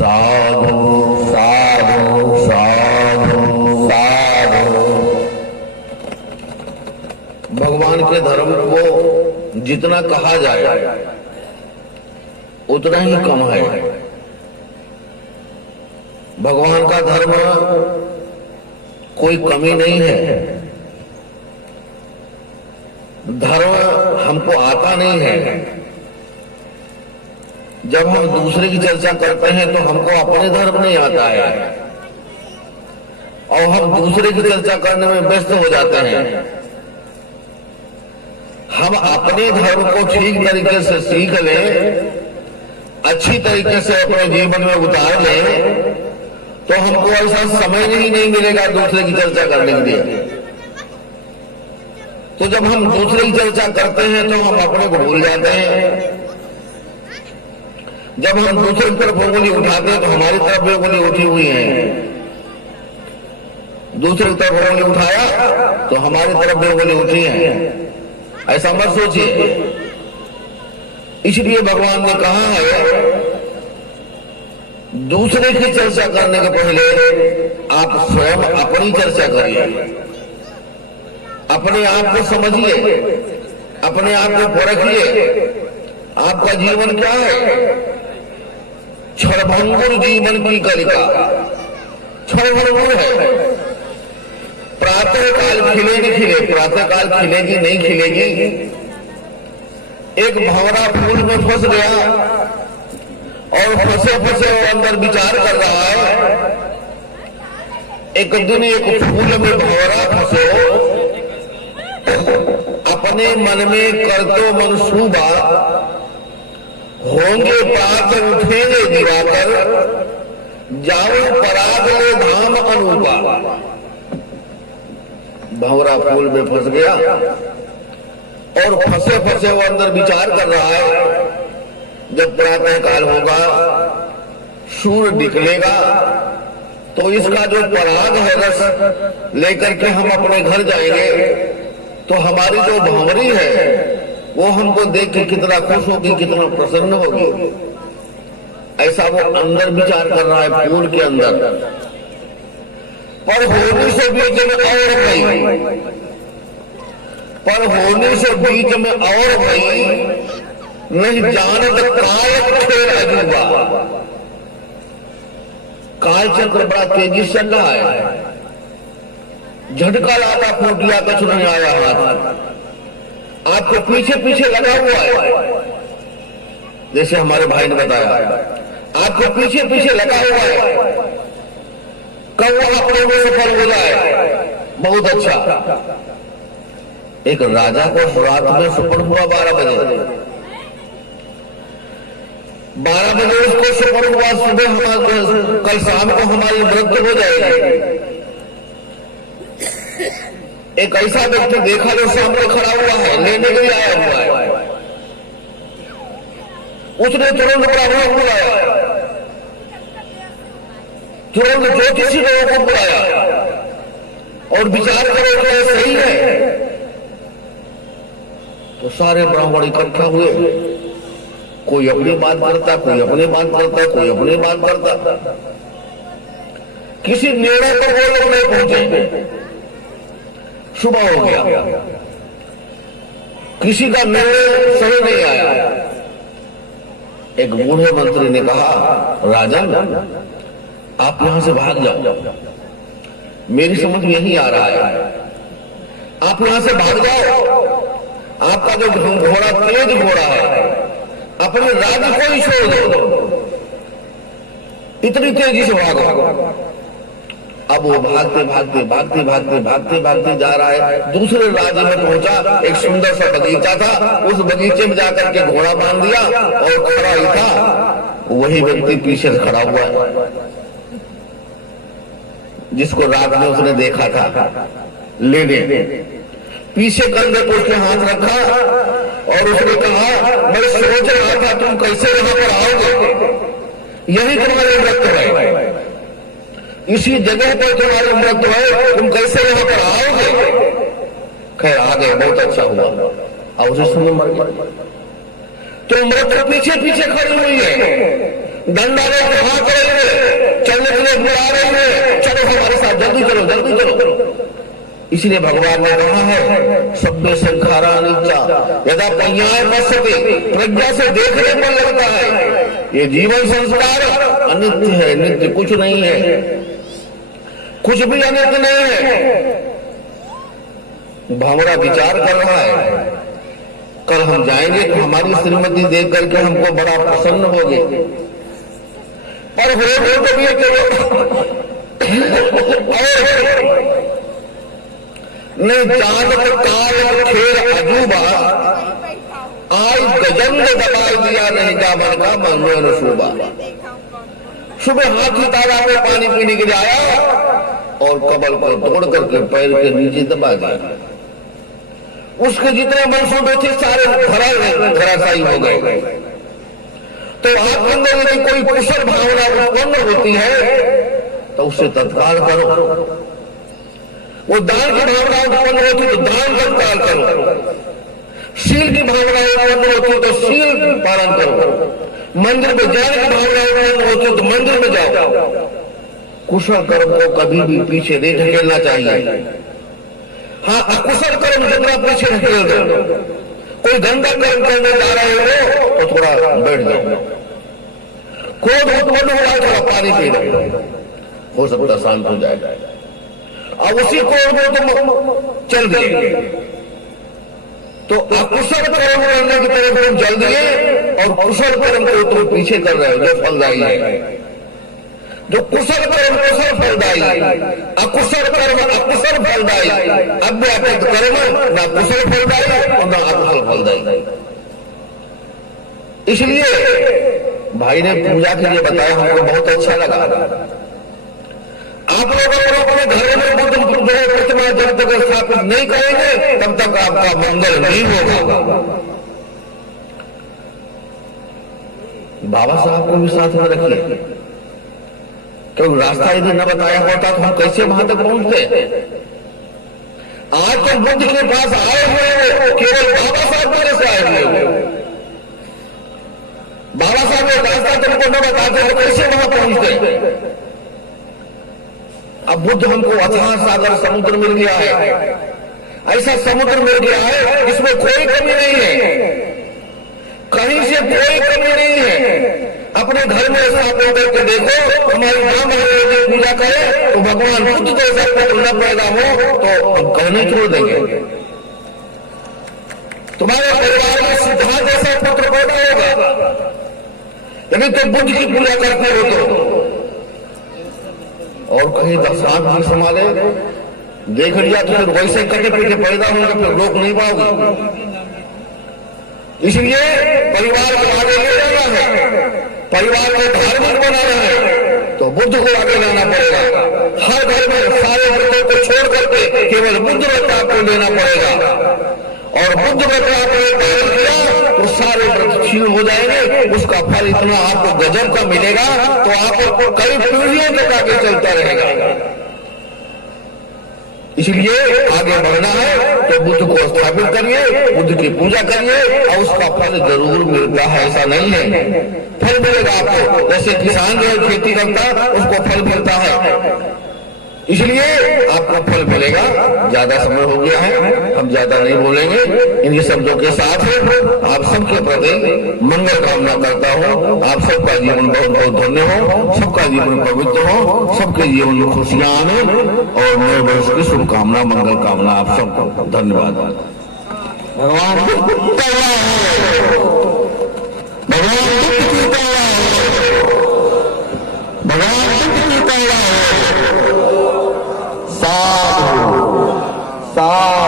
साधु साधु साधु साधु। भगवान के धर्म को जितना कहा जाए उतना ही कम है। भगवान का धर्म कोई कमी नहीं है। धर्म हमको आता नहीं है। जब हम दूसरे की चर्चा करते हैं तो हमको अपने धर्म नहीं आता है और हम दूसरे की चर्चा करने में व्यस्त हो जाते हैं। हम अपने धर्म को ठीक तरीके से सीख लें, अच्छी तरीके से अपने जीवन में उतार लें, तो हमको ऐसा समय नहीं मिलेगा दूसरे की चर्चा करने के लिए। तो जब हम दूसरे की चर्चा करते हैं तो हम अपने को भूल जाते हैं। जब हम दूसरे की तरफ उंगली उठाते हैं तो हमारी तरफ भी उंगली उठी हुई है। दूसरे की तरफ उंगली उठाया तो हमारी तरफ भी उंगली उठी है। ऐसा मत सोचिए। इसलिए भगवान ने कहा है दूसरे की चर्चा करने के पहले आप स्वयं अपनी चर्चा करिए, अपने आप को समझिए, अपने आप को परखिए। आपका जीवन क्या है? क्षणभंगुर जीवन की कलिका क्षणभंगुर है। प्रातः काल खिले नहीं खिले, प्रातः काल खिलेगी नहीं खिलेगी। एक भंवरा फूल में फंस गया और फंसे फंसे वो अंदर विचार कर रहा है। एक दिन एक फूल में भंवरा फंसे अपने मन में कर तो मनसूबा, होंगे पात उठेंगे दिवाकर, जाओ पराग ले धाम अनूपा। भंवरा फूल में फंस गया और फंसे फंसे वो अंदर विचार कर रहा है जब प्रातः काल होगा, सूर्य निकलेगा तो इसका जो पराग है रस लेकर के हम अपने घर जाएंगे, तो हमारी जो भंवरी है वो हमको देख के कितना खुश होगी, कितना प्रसन्न होगी। ऐसा वो अंदर विचार कर रहा है फूल के अंदर। पर होने से बीच में और भई, पर होने से बीच में और भई, नहीं जानत काल खेल अजूबा। काल चक्र बड़ा तेजी से चल रहा है। झटका लाता फूटिया कुछ नहीं आया हाथ, आपको पीछे पीछे लगा हुआ है। जैसे हमारे भाई ने बताया, आपको पीछे पीछे लगा हुआ है। कब वो अपने में सफल हो जाए, बहुत अच्छा। एक राजा को रात में सुपन हुआ 12 बजे। 12 बजे उसको सुपन हुआ, सुबह कल शाम को हमारी मृत्यु हो जाएगी। एक ऐसा व्यक्ति देखा जो सामने खड़ा हुआ है, लेने के लिए आया हुआ है। उसने तुरंत ब्राह्मण बुलाया, तुरंत ज्योतिषी लोगों को बुलाया और विचार करो तो ये सही है। तो सारे ब्राह्मण इकट्ठा हुए। कोई अपनी बात करता, कोई अपनी बात करता, कोई अपनी बात करता। किसी निर्णय पर वो लोग नहीं पहुंचे। सुबह हो गया, किसी का निर्णय सही नहीं आया। एक बूढ़े मंत्री ने कहा, राजन आप यहां से भाग जाओ, मेरी समझ में यही आ रहा है। आप यहां से भाग जाओ। आपका जो घोड़ा तेज घोड़ा है, अपने राज्य को ही छोड़ दो, इतनी तेजी से भागो। अब वो भागते भागते भागते भागते भागते भागते जा रहा है। दूसरे राज्य में पहुंचा, एक सुंदर सा बगीचा था। उस बगीचे में जाकर के घोड़ा बांध दिया और खड़ा ही था। वही व्यक्ति पीछे से खड़ा हुआ है जिसको रात में उसने देखा था। लेने पीछे कंधे पर उसने हाथ रखा और उसने कहा, मैं सोच रहा था तुम कैसे यहाँ पर आओगे, यही तुम्हारे मृत्यु है, इसी जगह पर तुम्हारी मृत्यु है, तुम कैसे यहाँ पर आओगे। खैर आ गए, बहुत अच्छा हुआ। और उसी समय मर गया। तो मृत्यु पीछे पीछे खड़ी हुई है डंडा लेके हाथ करेंगे, चलने के लिए बुला रहे हैं, चलो हमारे साथ, जल्दी चलो जल्दी चलो। इसलिए भगवान ने कहा है सभ्य संखारा अनित्या यदा प्रज्ञाएं पश्यते, प्रज्ञा से देखने पर लगता है ये जीवन संस्कार अनित्य है, नित्य कुछ नहीं है, कुछ भी अनित्य नहीं है। भावरा विचार कर रहा है, कल हम जाएंगे तो हमारी श्रीमती देख करके हमको बड़ा प्रसन्न होगी, पर हो तो नहीं चांद काल खेल अजूबा आज गजंग दबा दिया नहीं जा मन का मन सुबह। सुबह हाथी तालाब में पानी पीने के लिए आया और कमल को तोड़ करके पैर के नीचे दबा दिया। उसके जितने मनसूबे थे सारे धराशायी हो गए। तो आपके अंदर यदि कोई कुशल भावना उत्पन्न होती है तो उससे तत्काल करो। वो दान की भावना उत्पन्न होती तो दान तत्काल करो। शील की भावना उत्पन्न होती तो शील पालन करो। मंदिर में जाने की भावना उत्पन्न होती तो मंदिर में जाओ। कुशल कर्म को कभी भी पीछे नहीं ढकेलना चाहिए। हाँ, अकुशल कर्म जितना पीछे ढकेल दो। कोई गंदा कर्म करने जा रहे हो तो थोड़ा बैठ जाओ। क्रोध उत्पन्न हो रहा है, थोड़ा पानी पी लो, हो सकता शांत हो जाए। अब उसी क्रोध में तुम चल दिए तो अकुशल कर्म करने की तरफ तुम चल दिए और कुशल कर्म को तुम पीछे कर रहे हो जो फलदायी है। जो कुशल कर्म कुशल फलदायी, अकुशल कर्म अकुशल फलदायी, अव्यापित कर्म ना कुशल फलदायी और ना अकुशल फलदायी। इसलिए भाई ने पूजा के लिए बताया, हमको बहुत अच्छा लगा। आप लोग अपने घर में बुद्ध प्रतिमा जब तक स्थापित नहीं करेंगे तब तक आपका मंगल नहीं होगा। बाबा साहब को भी साथ में रखिए, क्योंकि रास्ता यदि न बताया होता तो हम कैसे वहां तक पहुंचते। आज तो बुद्ध के पास आए हुए हो, केवल बाबा साहब मेरे से आए हुए हो। बाबा साहब ने रास्ता तुमको न बताते हो कैसे वहां पहुंचते। अब बुद्ध हमको अथाह सागर समुद्र मिल गया है, ऐसा समुद्र मिल गया है इसमें कोई कमी नहीं है, कहीं से कोई कमी नहीं है। अपने घर में स्थापित करके देखो, हमारी मां महाराज की पूजा करें तो भगवान बुद्ध जैसा पुत्र न पैदा हो तो हम कहने छोड़ देंगे। तुम्हारे परिवार में सिद्धार्थ जैसा पुत्र पैदा होगा यदि तुम बुद्ध की पूजा करते हो तो। और कहीं दक्षांत भी संभाले देख लिया तो फिर वैसे कटे पीटे पैदा होंगे, फिर रोक नहीं पाओगे। इसलिए परिवार को आगे ले जाना है, परिवार को धार्मिक बनाना है तो बुद्ध को आगे लाना पड़ेगा। हर घर में सारे व्रतों को छोड़ करके केवल बुद्ध व्रत आपको लेना पड़ेगा और बुद्ध व्रत आपने पालन किया तो सारे व्रत क्षीण हो जाएंगे। उसका फल इतना आपको गजब का मिलेगा तो आपको कई पीढ़ियों तक आगे चलता रहेगा। इसलिए आगे बढ़ना है तो बुद्ध को स्थापित करिए, बुद्ध की पूजा करिए और उसका फल जरूर मिलता है, ऐसा नहीं है। फल मिलेगा आपको, जैसे किसान जो खेती करता उसको फल मिलता है, इसलिए आपको फल मिलेगा। ज्यादा समय हो गया है, हम ज्यादा नहीं बोलेंगे। इन्हीं शब्दों के साथ आप सबके प्रति मंगल कामना करता हूँ। आप सबका जीवन बहुत बहुत धन्य हो, सबका जीवन पवित्र हो, सबके जीवन में खुशियां आने और नए वर्ष की शुभकामना मंगल कामना आप सबको। धन्यवाद। भगवान भगवान साधु साधु